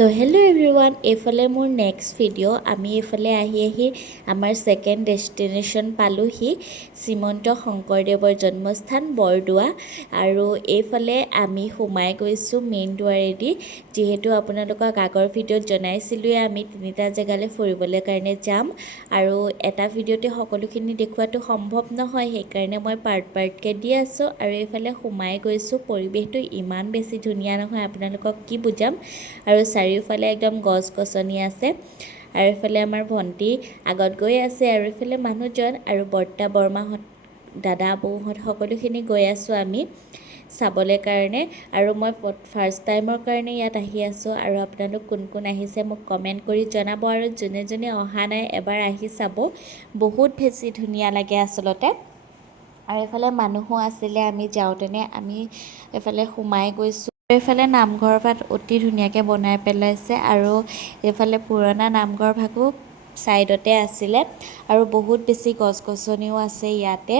তো hello' everyone, এইফালে মোৰ নেক্সট ভিডিঅ'। আমি এইফালে আহি আমাৰ ছেকেণ্ড ডেষ্টিনেশ্যন পালোহি, শ্ৰীমন্ত শংকৰদেৱৰ জন্মস্থান বৰদোৱা। আৰু এইফালে আমি সোমাই গৈছোঁ মেইন দুৱাৰেদি। যিহেতু আপোনালোকক আগৰ ভিডিঅ'ত জনাইছিলোঁৱে আমি তিনিটা জেগালৈ ফুৰিবলৈ কাৰণে যাম, আৰু এটা ভিডিঅ'তে সকলোখিনি দেখুৱাটো সম্ভৱ নহয়, সেইকাৰণে মই পাৰ্টকৈ দি আছোঁ। আৰু এইফালে সোমাই গৈছোঁ, পৰিৱেশটো ইমান বেছি ধুনীয়া নহয়, আপোনালোকক কি বুজাম। আৰু চাৰিওফালে একদম গছ গছনি আছে, আৰু এইফালে আমাৰ ভণ্টি আগত গৈ আছে, আৰু এইফালে মানুহজন আৰু বৰ্তা বৰমাহঁত দাদা বৌহঁত সকলোখিনি গৈ আছোঁ আমি চাবলৈ কাৰণে। আৰু মই ফাৰ্ষ্ট টাইমৰ কাৰণে ইয়াত আহি আছোঁ, আৰু আপোনালোক কোন কোন আহিছে মোক কমেণ্ট কৰি জনাব, আৰু যোনে যোনে অহা নাই এবাৰ আহি চাব, বহুত বেছি ধুনীয়া লাগে আচলতে। আৰু এইফালে মানুহো আছিলে, আমি যাওঁতেনে আমি এইফালে সোমাই গৈছোঁ। এইফালে নামঘৰ ভাগ অতি ধুনীয়াকৈ বনাই পেলাইছে, আৰু এইফালে পুৰণা নামঘৰ ভাগো ছাইডতে আছিলে, আৰু বহুত বেছি গছ গছনিও আছে ইয়াতে,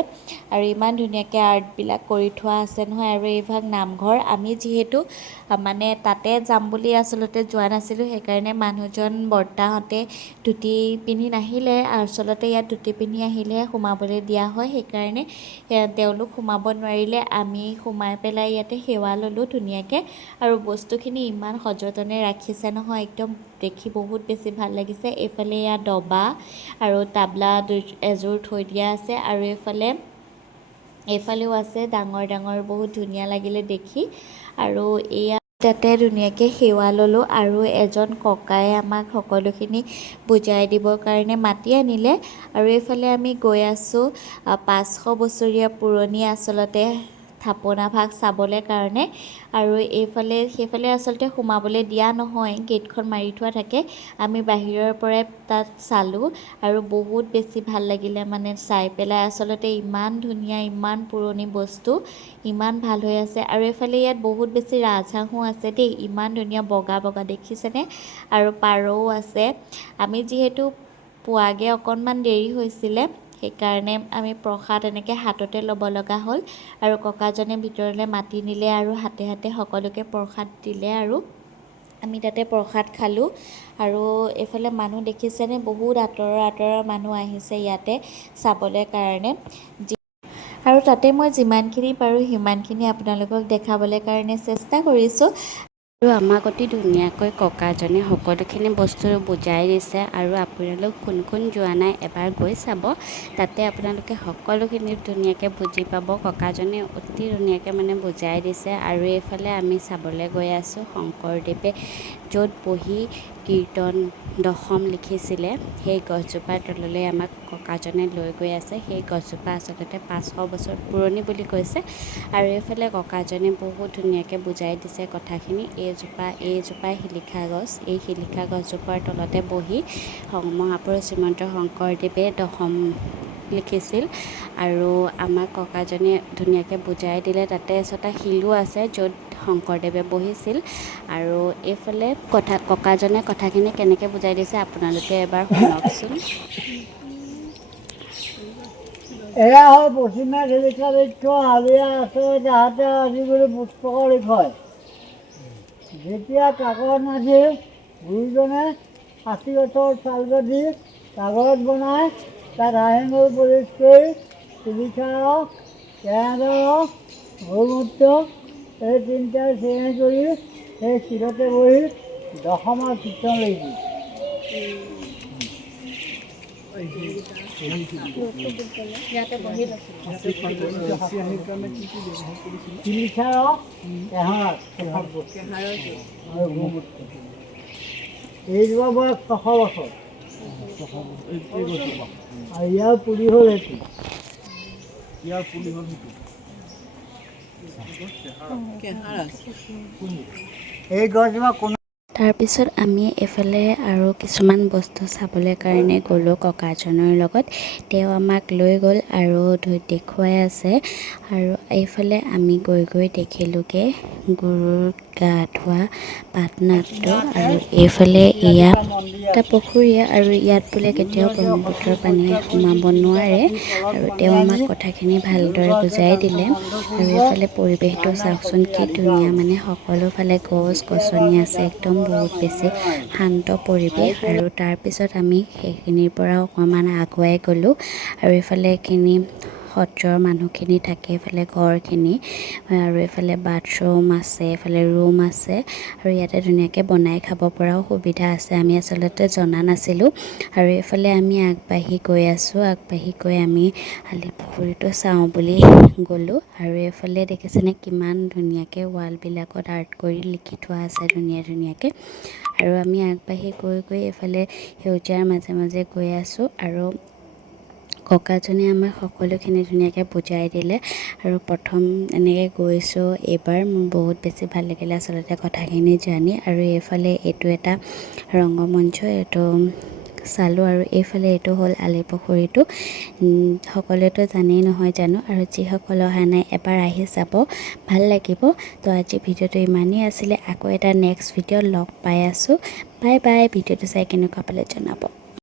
আৰু ইমান ধুনীয়াকৈ আৰ্টবিলাক কৰি থোৱা আছে নহয়। আৰু এইভাগ নামঘৰ, আমি যিহেতু মানে তাতে যাম বুলি আচলতে যোৱা নাছিলোঁ, সেইকাৰণে মানুহজন বৰ্তাহঁতে ধুতি পিন্ধি নাহিলে। আচলতে ইয়াত ধুতি পিন্ধি আহিলেহে সোমাবলৈ দিয়া হয়, সেইকাৰণে তেওঁলোক সোমাব নোৱাৰিলে। আমি সোমাই পেলাই ইয়াতে সেৱা ল'লোঁ ধুনীয়াকৈ, আৰু বস্তুখিনি ইমান সযতনে ৰাখিছে নহয়, একদম দেখি বহুত বেছি ভাল লাগিছে। এইফালে ইয়াত দবা আৰু তাবলা এযোৰ থৈ দিয়া আছে, আৰু এইফালেও আছে ডাঙৰ ডাঙৰ, বহুত ধুনীয়া লাগিলে দেখি। আৰু এয়া তাতে ধুনীয়াকৈ সেৱা ল'লোঁ, আৰু এজন ককাই আমাক সকলোখিনি বুজাই দিবৰ কাৰণে মাতি আনিলে। আৰু এইফালে আমি গৈ আছোঁ 500 বছৰীয়া পুৰণি আচলতে থাপনা ভাগ চাবলৈ কাৰণে। আৰু সেইফালে আচলতে সোমাবলৈ দিয়া নহয়, গেটখন মাৰি থোৱা থাকে। আমি বাহিৰৰ পৰাই তাত চালোঁ, আৰু বহুত বেছি ভাল লাগিলে মানে চাই পেলাই। আচলতে ইমান ধুনীয়া, ইমান পুৰণি বস্তু, ইমান ভাল হৈ আছে। আৰু এইফালে ইয়াত বহুত বেছি ৰাজহাঁহো আছে দেই, ইমান ধুনীয়া বগা বগা দেখিছেনে, আৰু পাৰও আছে। আমি যিহেতু পোৱাগৈ অকণমান দেৰি হৈছিলে, সেইকাৰণে আমি প্ৰসাদ এনেকৈ হাততে ল'ব লগা হ'ল, আৰু ককাজনে ভিতৰলৈ মাতি নিলে, আৰু হাতে হাতে সকলোকে প্ৰসাদ দিলে, আৰু আমি তাতে প্ৰসাদ খালোঁ। আৰু এইফালে মানুহ দেখিছেনে, বহুত আঁতৰৰ মানুহ আহিছে ইয়াতে চাবলৈ কাৰণে। আৰু তাতে মই যিমানখিনি পাৰোঁ সিমানখিনি আপোনালোকক দেখাবলৈ কাৰণে চেষ্টা কৰিছোঁ। আৰু আমাক অতি ধুনীয়াকৈ ককাজনে সকলোখিনি বস্তু বুজাই দিছে, আৰু আপোনালোক কোন কোন যোৱা নাই এবাৰ গৈ চাব, তাতে আপোনালোকে সকলোখিনি ধুনীয়াকৈ বুজি পাব। ককাজনে অতি ধুনীয়াকৈ মানে বুজাই দিছে। আৰু এইফালে আমি চাবলৈ গৈ আছোঁ শংকৰদেৱে য'ত বহি কীৰ্তন দশম লিখিছিলে, সেই গছজোপাৰ তললৈ আমাক ককাজনে লৈ গৈ আছে। সেই গছজোপা আচলতে 500 বছৰ পুৰণি বুলি কৈছে। আৰু এইফালে ককাজনে বহুত ধুনীয়াকৈ বুজাই দিছে কথাখিনি। এইজোপাই শিলিখা গছ, এই শিলিখা গছজোপাৰ তলতে বহি মহাপুৰুষ শ্ৰীমন্ত শংকৰদেৱে দশম লিখিছিল। আৰু আমাক ককাজনে ধুনীয়াকৈ বুজাই দিলে। তাতে এটা শিলো আছে য'ত শংকৰদেৱে বহিছিল। আৰু এইফালে ককাজনে কথাখিনি কেনেকৈ বুজাই দিছে আপোনালোকে এবাৰ শুনকচোন। এয়া হয় পশ্চিমা শিলিখা বৃক্ষ, হাবিয়া আছে তাহাঁতে আজিকালি পুষ্পকৰ লিখয়। যেতিয়া কাগজ নাছিল, গুৰুজনে 60 গছৰ চাল কাটি কাগজ বনাই তাত হাঁহিঙুল পলিচ কৰি শিলিখা ৰস, কেৰাদা ৰস, গৌমূত্ৰ এই তিনিটাই চেৰেঙি কৰি সেই শিলতে বহি দশমাৰ কীৰ্তন লিখিছিল। শিলিখা ৰস, কেঁহা আৰু গৌমূত্ৰ। এইজোপা বয়স 600 বছৰ, আৰু ইয়াৰ পুলি হ'ল এইটো। এই গছজোপা কোনো তাৰপিছত আমি এইফালে আৰু কিছুমান বস্তু চাবলৈ কাৰণে গ'লোঁ ককাজনৰ লগত। তেওঁ আমাক লৈ গ'ল আৰু দেখুৱাই আছে। আৰু এইফালে আমি গৈ গৈ দেখিলোঁগৈ গৰুৰ গা ধোৱা পাটনাটটো আৰু এইফালে এয়া এটা পুখুৰীয়ে আৰু ইয়াত বোলে কেতিয়াও ব্ৰহ্মপুত্ৰৰ পানীয়ে সোমাব নোৱাৰে আৰু তেওঁ আমাক কথাখিনি ভালদৰে বুজাই দিলে। আৰু এইফালে পৰিৱেশটো চাওকচোন কি ধুনীয়া, মানে সকলো ফালে গছ গছনি আছে, একদম বহুত বেছি শান্ত পৰিৱেশ। আৰু তাৰপিছত আমি সেইখিনিৰ পৰা অকণমান আগুৱাই গ'লোঁ আৰু এইফালে এইখিনি সত্ৰৰ মানুহখিনি থাকে, এইফালে ঘৰখিনি আৰু এইফালে বাথৰুম আছে, এইফালে ৰুম আছে আৰু ইয়াতে ধুনীয়াকৈ বনাই খাব পৰাও সুবিধা আছে। আমি আচলতে জনা নাছিলোঁ আৰু এইফালে আমি আগবাঢ়ি গৈ আছোঁ। আগবাঢ়ি গৈ আমি আলি পুখুৰীটো চাওঁ বুলি গ'লোঁ আৰু এইফালে দেখিছেনে কিমান ধুনীয়াকৈ ৱালবিলাকত আৰ্ট কৰি লিখি থোৱা আছে ধুনীয়া ধুনীয়াকৈ। আৰু আমি আগবাঢ়ি গৈ গৈ এইফালে সেউজীয়াৰ মাজে মাজে গৈ আছোঁ আৰু ককাজনে আমাক সকলোখিনি ধুনীয়াকৈ বুজাই দিলে। আৰু প্ৰথম এনেকৈ গৈছোঁ এইবাৰ, মোৰ বহুত বেছি ভাল লাগিলে আচলতে কথাখিনি জানি। আৰু এইফালে এইটো এটা ৰংগমঞ্চ, এইটো চালোঁ আৰু এইফালে এইটো হ'ল আলি পুখুৰীটো। সকলোৱেতো জানেই নহয় জানো, আৰু যিসকল অহা নাই এবাৰ আহি চাব, ভাল লাগিব। তো আজি ভিডিঅ'টো ইমানেই আছিলে, আকৌ এটা নেক্সট ভিডিঅ' লগ পাই আছোঁ। Bye bye. ভিডিঅ'টো চাই কেনেকুৱা পালে জনাব।